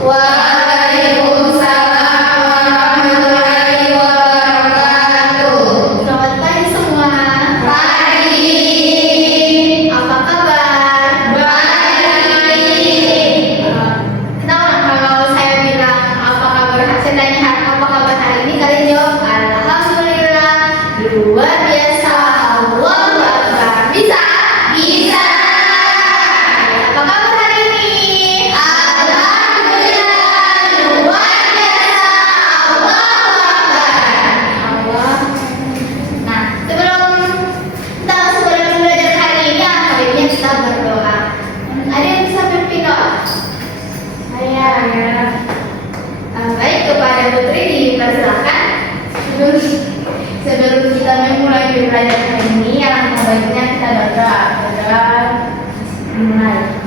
Waalaikumsalam warahmatullahi wabarakatuh. Selamat pagi semua. Pagi. Apa kabar? Baik. Kenapa kalau saya bilang apa kabar? Saya tanya apa kabar hari ini, kalian jawab alhamdulillah. Luar biasa. Allahu Akbar. Bisa? Bisa. Apa kabar hari ini? Alhamdulillah. Luar biasa. Allahu Akbar. Allah. Nah, sebelum belajar hari ini, baiknya kita berdoa. Ada yang bisa memimpin doa? Saya. Baik, kepada Putri dipersilakan. Sebelum kita memulai belajar hari ini, yang baiknya kita berdoa. Mulai.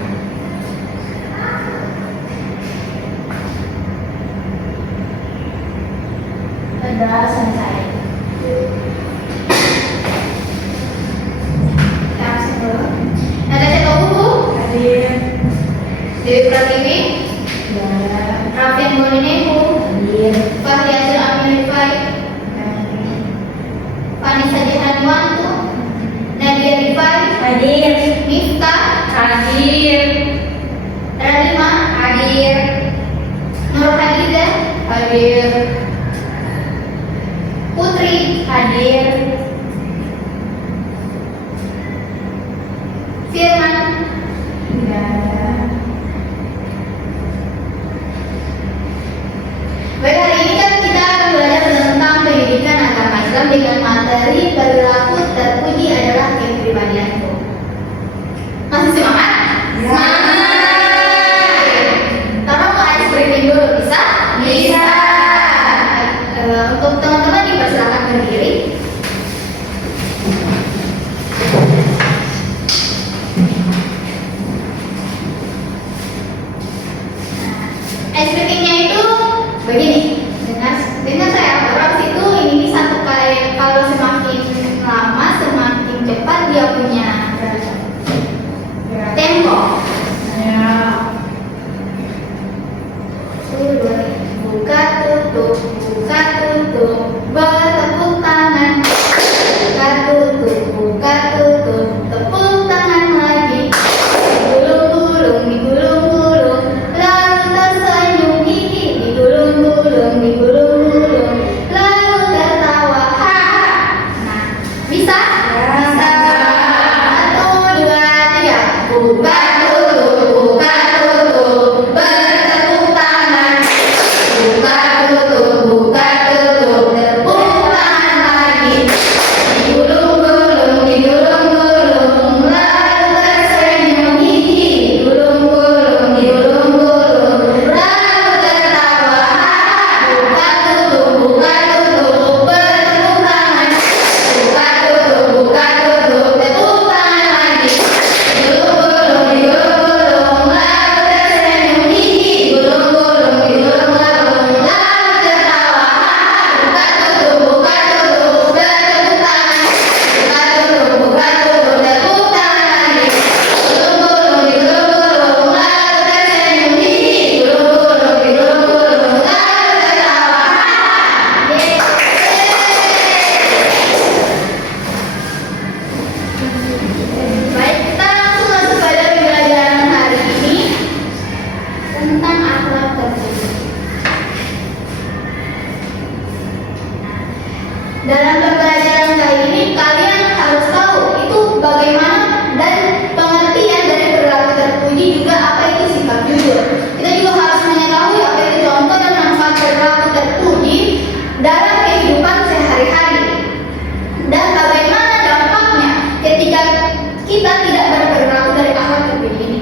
Berdoa selesai. Langsung dulu. Ada Ceko Buku? Hadir. Dewi Pratiwi? Ya. Raffian Bonineku? Hadir. Fahriatul Amin Rifai? Hadir. Vanessa Jehanwanto? Nadia Rifai? Hadir. Miftah? Hadir. Radima? Hadir. Nur Hadidah? Hadir. Putri? Hadir. Firman? Tidak ada. Baik, hari ini kan kita akan belajar tentang pendidikan agama Islam dengan materi perilaku terpuji adalah kepribadianku. Masih semangat? Semangat. Tolong ice breaking dulu, bisa? Bisa. Untuk teman-teman dipersilakan berdiri. Ice breakingnya itu begini. Dengar saya, orang situ ini satu kali, kalau semakin lama semakin cepat dia punya tempo. Buka tutup, bertepuk tangan. Buka tutup, tepuk tangan lagi. Digulung-gulung, lalu tersenyum gigi. Digulung-gulung, lalu tertawa. Ha. Nah, bisa? Bisa. 1, 2, 3. Buka tutup, bertepuk tangan. Buka tutup, tepuk tangan lagi. Digulung-gulung, lalu tersenyum gigi. Digulung-gulung, lalu tertawa. Buka tutup, bertepuk tangan. Buka tutup, tepuk tangan lagi. Digulung-gulung, lalu tersenyum gigi. Digulung-gulung, lalu tertawa. Buka tutup, bertepuk tangan. Buka tutup, tepuk tangan lagi. Digulung-gulung, lalu tersenyum gigi. Digulung-gulung, lalu tertawa. Baik, kita langsung masuk pada pembelajaran hari ini tentang akhlak terpuji. Dalam pembelajaran kali ini kalian harus tahu itu bagaimana dan pengertian dari perilaku terpuji, juga apa itu sikap jujur. Kita juga harus mengetahui apa itu contoh dan manfaat perilaku terpuji dalam kehidupan sehari-hari dan bagaimana dampaknya ketika kita tidak berperilaku dari akhlak terpuji ini.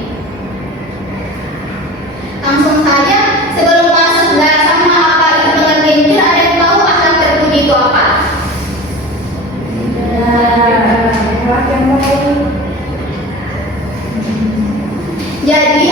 Langsung saja, sebelum masuk sama apa itu pengertian jujur, ada yang tahu akhlak terpuji itu apa? Jadi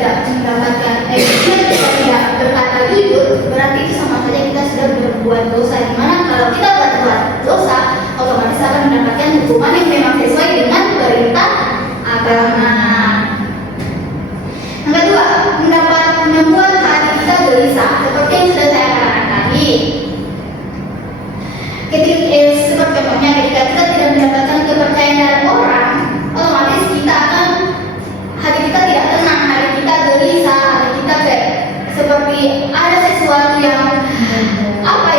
tidak mendapatkan kita tidak berkata jujur, berarti itu sama saja kita sudah berbuat dosa. Dimana kalau kita berbuat dosa, otomatis akan mendapatkan hukuman yang memang sesuai dengan perintah agama. Yang kedua, membuat hati kita gelisah, seperti yang sudah saya katakan tadi. Seperti contohnya ketika kita tidak mendapatkan kepercayaan dari orang, otomatis kita akan hati kita tidak tenang, hati kita gelisah, hati kita kayak seperti ada sesuatu yang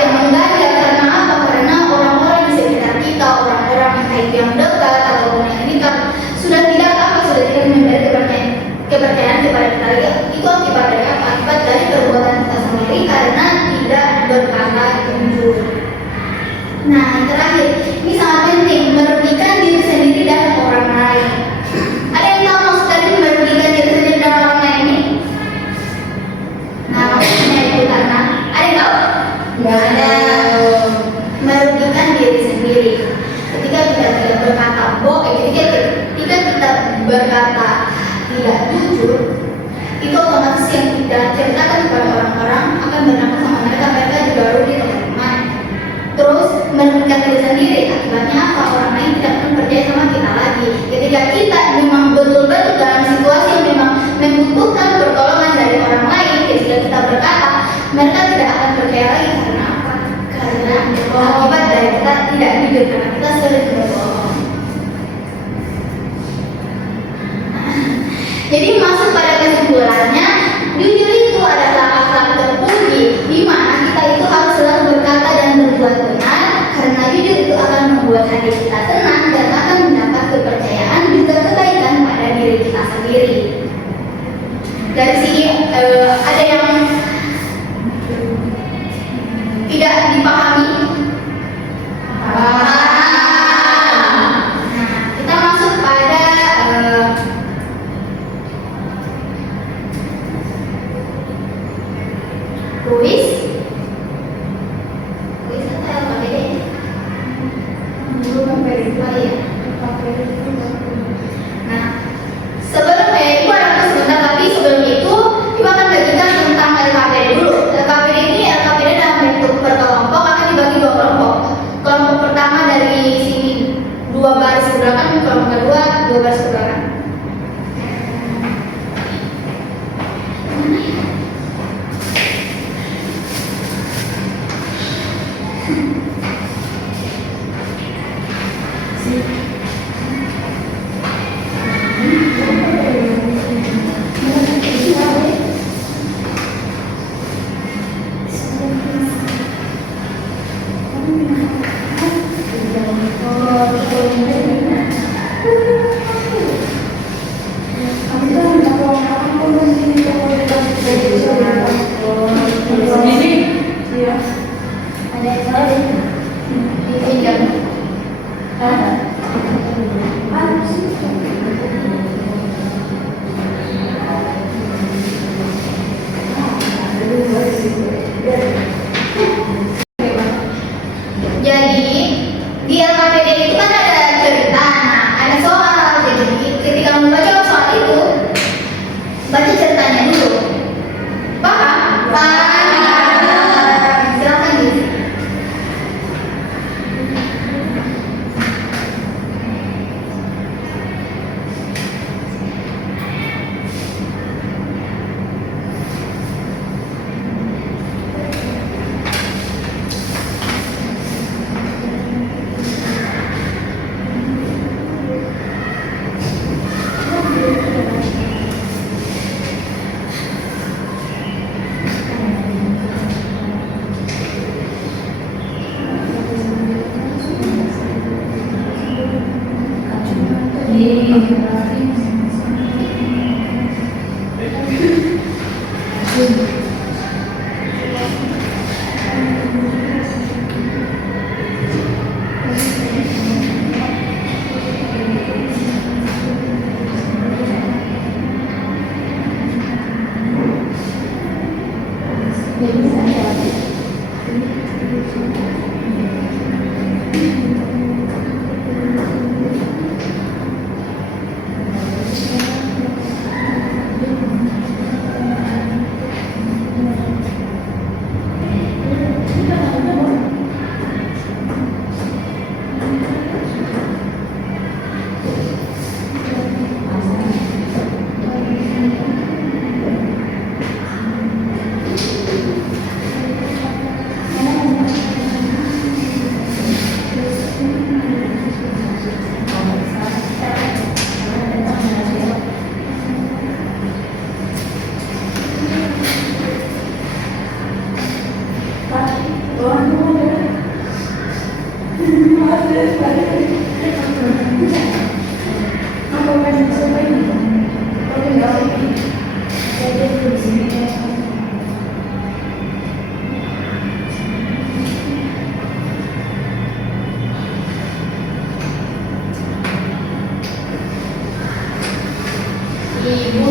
mengganjal. Karena apa? Karena orang-orang di sekitar kita, orang-orang yang dekat ataupun yang ini kan sudah tidak memberi kepercayaan kepada kita lagi. Itu akibat dari apa? Akibat dari perbuatan kita sendiri karena tidak berkata jujur. Nah, yang terakhir, ini sangat penting, merugikan diri sendiri dan orang lain. Ada yang tahu maksud dari merugikan diri sendiri dan orang lain ini? Nah, maksudnya itu karena ada yang tahu? Nggak ada. Merugikan diri sendiri. Ketika kita tidak berkata ketika kita berkata tidak jujur, itu otomatis yang kita ceritakan kepada orang-orang akan bernafas sama mereka juga rugi teman-teman. Terus merugikan diri sendiri, akibatnya apa? Orang lain tidak akan percaya sama kita lagi. Ketika kita memang betul-betul dalam situasi yang memang membutuhkan pertolongan dari orang lain, ketika kita berkata, mereka tidak akan percaya lagi. Karena apa? Karena akibat dari kita tidak jujur, karena kita sering berbohong. Jadi masuk pada kesimpulannya, jujur itu adalah akhlak terpuji, di mana kita itu harus selalu berkata dan berbuat benar, karena jujur itu akan membuat hati kita tenang dan akan mendapat kepercayaan juga kebaikan pada diri kita sendiri. Dari sini ada yang tidak dipahami. Kita masuk pada kuis atau LKPD? Nah, sebelumnya Ibu ada sebentar, tapi sebelum itu Ibu akan bagikan tentang LKPD dulu. LKPD dalam bentuk berkelompok akan dibagi dua kelompok. Kelompok pertama dari sini 2 baris ke belakang, kelompok kedua 2 baris ke belakang. Jadi di LKPD itu kan ada cerita, ada soal. Jadi ketika membaca soal itu, baca ceritanya dulu. Paham? Silakan diisi.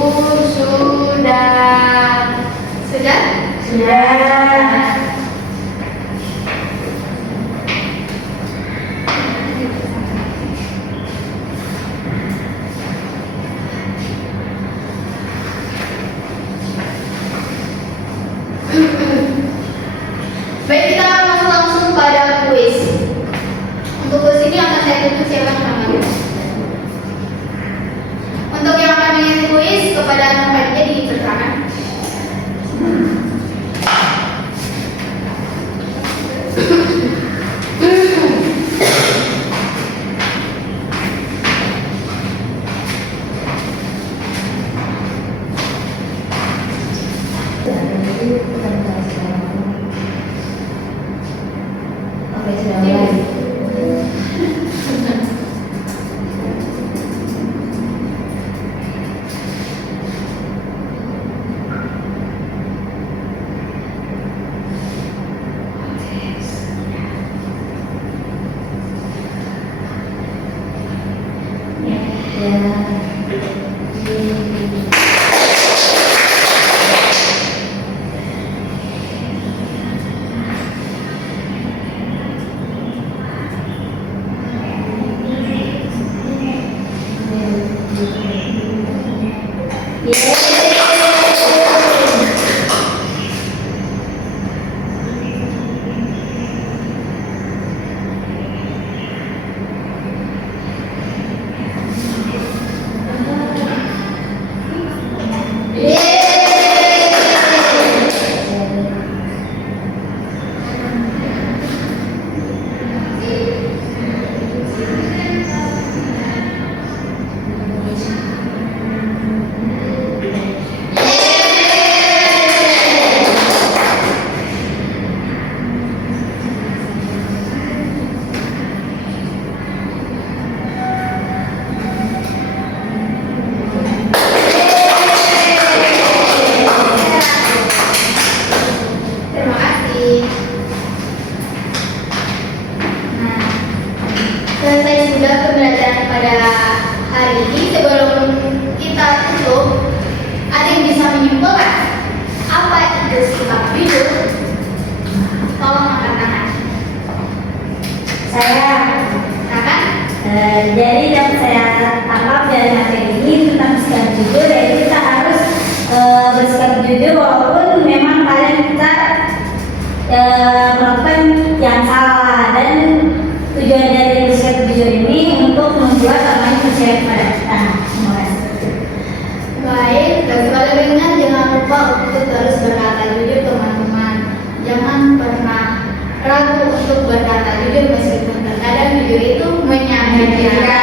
sudah. Sudah? Sudah. Baik, kita masuk langsung pada kuis. Untuk kuis ini akan saya tunjuk siapa namanya. Untuk yang akan mengisi kuis kepada tempatnya dipersilakan. Oke, sudah mulai. Terima kasih. Nah, selesai sudah pembelajaran pada hari ini. Sebelum kita tutup, ada yang bisa menyimpulkan apa itu sikap jujur? Tolong angkat tangan. Saya Silakan. jadi yang saya tangkap dari materi ini tentang sikap jujur, yaitu kita harus bersikap jujur walaupun memang kadang kita melakukan yang salah, dan tujuan dari bersikap jujur ini untuk membuat orang lain percaya kepada kita. Terima kasih. Baik, bagi para pendengar jangan lupa untuk terus berkata jujur, teman-teman. Jangan pernah ragu untuk berkata jujur meskipun terkadang jujur itu menyakitkan.